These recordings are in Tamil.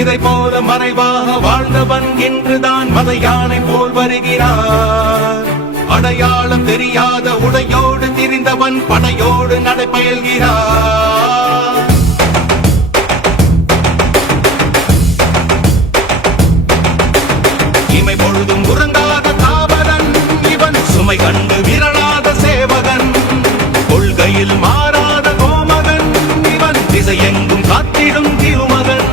இதை போல மறைவாக வாழ்ந்தவன் இன்றுதான் மத யானை போல் வருகிறார். அடையாளம் தெரியாத உடையோடு திரிந்தவன் படையோடு நடைபயல்கிறார். இமை பொழுதும் உறங்காத தாவரன் இவன், சுமை கண்டு விரலாத சேவகன், கொள்கையில் மாறாத கோமகன் இவன், திசையெங்கும் காத்திடும் திருமகன்.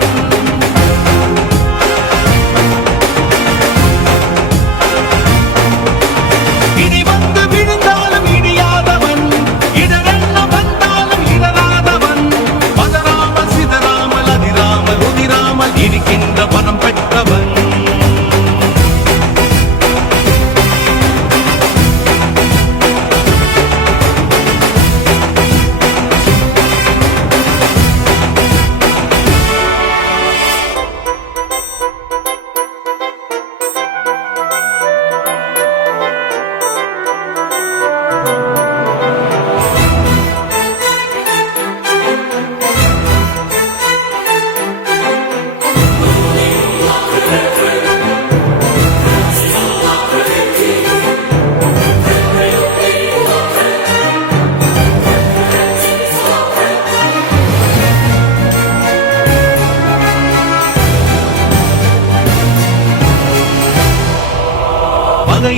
இனி வந்து விழுந்தாலும் இடியாதவன், இடரென்ன வந்தாலும் இடராதவன், பதறாமல் சிதறாமல் அதிராமல் உதிராமல் இருக்கின்ற பணம் பெற்றவன்.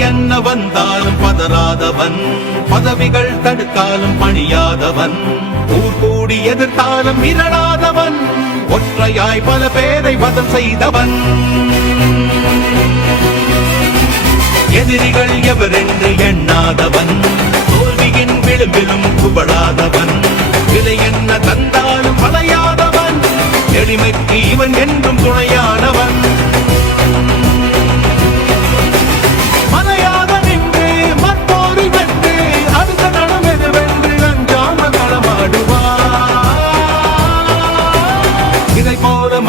என்ன வந்தாலும் பதறாதவன், பதவிகள் தடுத்தாலும் பணியாதவன், ஊர் கூடி எதிர்த்தாலும் மிரளாதவன், ஒற்றையாய் பல பேரை வதம் செய்தவன். எதிரிகள் எவரென்று எண்ணாதவன், தோல்வியின் விளிம்பிலும் குபடாதவன், விலை என்ன தந்தாலும் வளையாதவன், எளிமைக்கு இவன் என்றும் துணையானவன்.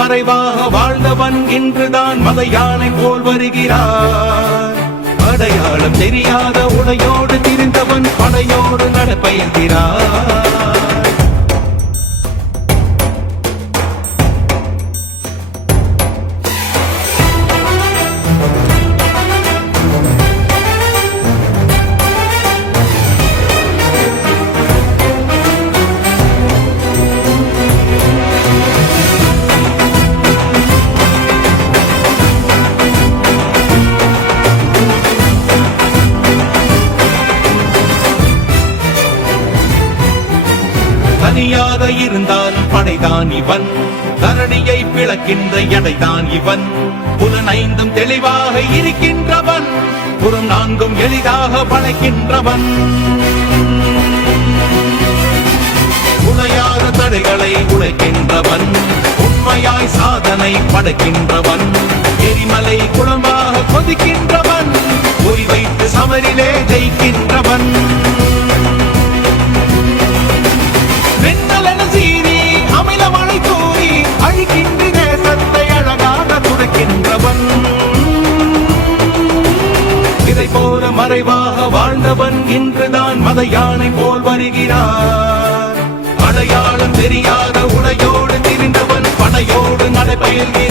மறைவாக வாழ்ந்தவன் இன்றுதான் மத யானை போல் வருகிறார். அடையாளம் தெரியாத உடையோடு திரிந்தவன் படையோடு நடப்பயல்கிறார். தனியாக இருந்தாலும் படைதான் இவன், தரணியை பிளக்கின்ற எடைதான் இவன், புலனைந்தும் தெளிவாக இருக்கின்றவன், புறம் நான்கும் எளிதாக படைக்கின்றவன். உடையாத தடைகளை உடைக்கின்றவன், உண்மையாய் சாதனை படைக்கின்றவன், எரிமலை குளமாக கொதிக்கின்றவன், குறி வைத்து சமரிலே ஜெயிக்கின்றவன். இதை போல மறைவாக வாழ்ந்தவன் இன்றுதான் மத யானை போல் வருகிறார். அடையாளம் தெரியாத உடையோடு திரிந்தவன் படையோடு நடைபயல்கிறார்.